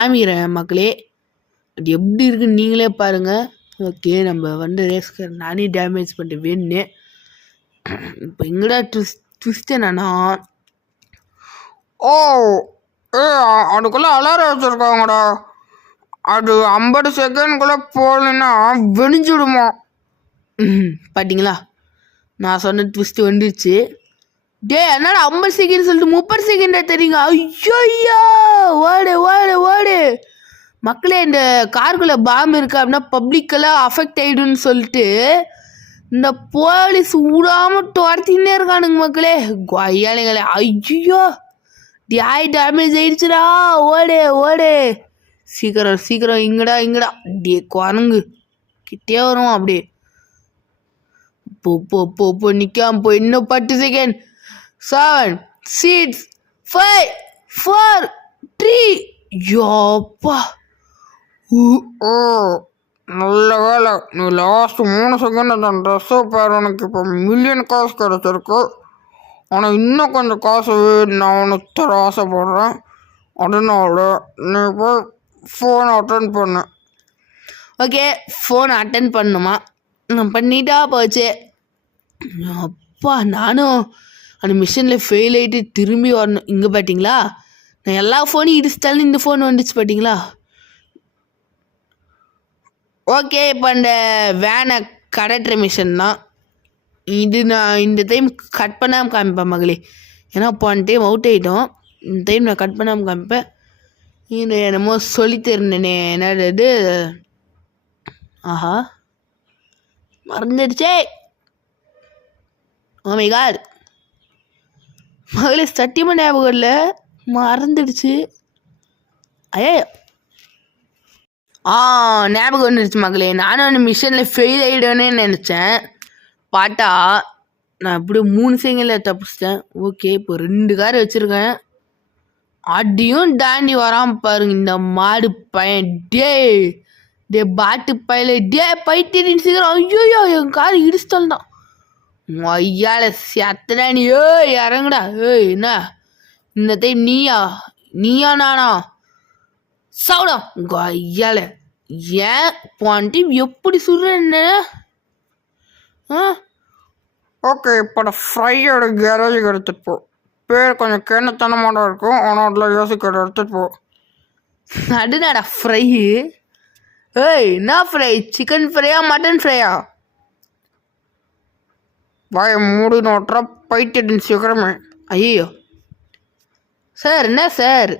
காமிக்கிறேன் மக்களே. அது எப்படி இருக்குன்னு நீங்களே பாருங்க. ஓகே, நம்ம வந்து ரேஸ்கர் நானே டேமேஜ் பண்ணிட்டு வேணுன்னு. இப்போ எங்கடா ட்விஸ்ட் என்னன்னா, ஓ ஏ அதுக்குள்ள அலாரம் வச்சிருக்காங்கடா. அது 50 செகண்ட்குள்ள போகலன்னா வெடிஞ்சிடுமா. பார்த்தீங்களா, நான் சொன்ன ட்விஸ்ட் வந்துடுச்சு. டே என்னடா 50 செகண்ட் சொல்லிட்டு 30 செகண்டா தெரியுங்க. ஐயோ ஓடு ஓடு ஓடு மக்களே. இந்த காருக்குள்ள பாம்பு இருக்கு அப்படின்னா பப்ளிக்கெல்லாம் அஃபெக்ட் ஆயிடும்னு சொல்லிட்டு இந்த போலீஸ் விடாம துரத்தின்னே இருக்கானுங்க மக்களே. கொய்யாளிங்களே. ஐயோ டியாய் டேமேஜ் ஆயிடுச்சுடா. ஓடு ஓடு சீக்கிரம் சீக்கிரம். இங்கடா டே குரங்கு கிட்டே வரும். அப்படியே போ நிக்காம போ. இன்னும் 10 செகண்ட். 7 6 5 4 3. யோப்பா நல்ல வேலை. நீ லாஸ்ட் 3 செகண்ட் தான் ட்ரெஸ்ஸை பாரு. உனக்கு இப்போ மில்லியன் காசு கிடச்சிருக்கு. ஆனால் இன்னும் கொஞ்சம் காசு நான் உனக்கு தர ஆசைப்படுறேன். அதனால நீ போய் ஃபோன் அட்டன் பண்ணு. ஓகே, ஃபோன் அட்டன் பண்ணுமா? நான் பண்ணிட்டா போச்சு. அப்பா நானும் அந்த மிஷினில் ஃபெயில் ஆகிட்டு திரும்பி வரணும். இங்கே பார்த்தீங்களா, நான் எல்லா ஃபோனையும் இடிச்சிட்டாலும் இந்த ஃபோன் வந்துச்சு பார்த்தீங்களா. ஓகே, இப்போ அந்த வேனை கடட்டுற மிஷின் தான் இது. நான் இந்த டைம் கட் பண்ணாமல் காமிப்பேன் மகளே. ஏன்னா போன டைம் அவுட் ஆகிட்டோம். இந்த டைம் நான் கட் பண்ணாமல் காமிப்பேன். இது என்னமோ சொல்லித்தருந்தேனே, என்னது ஆஹா மறந்துடுச்சே. ஓ மை காட் மகளே, சத்தியமாக ஞாபகம் இல்லை, மறந்துடுச்சு. ஐயோ ஞாபகம் வந்துடுச்சு மகளே. நானும் அந்த மிஷனில் ஃபெயில் ஆகிடுவேன்னு நினச்சேன். பாட்டா நான் இப்படி 3 செகண்டில் தப்பிச்சிட்டேன். ஓகே, இப்போ 2 கார் வச்சுருக்கேன். அடியும் தாண்டி வராமல் பாருங்க இந்த மாடு பையன். டே பாட்டு பையில டே பைத்தியம் சீக்கிரம். ஐயோ என் கார் இடிச்சிட்டால் தான் ஐயால செத்தடா நீ. இறங்குடா. என்ன இந்த டைம் நீயா நானா சவுடா ஐயால. ஏன் போன டைம் எப்படி சொல்றேன்னு. ஓகே, இப்போ ஃப்ரையோட கேரேஜுக்கு எடுத்துகிட்டு போ. பேர் கொஞ்சம் கிணத்தனமாக இருக்கும், ஆனால் அதில் யோசிக்கிற எடுத்துகிட்டு போ. அதுனாடா ஃப்ரை? என்ன ஃப்ரை? சிக்கன் ஃப்ரையா மட்டன் ஃப்ரையா? வாய மூடி நோட்டுற பைத்தியத்தின் சீக்கிரமே. ஐயோ சார், என்ன சார்?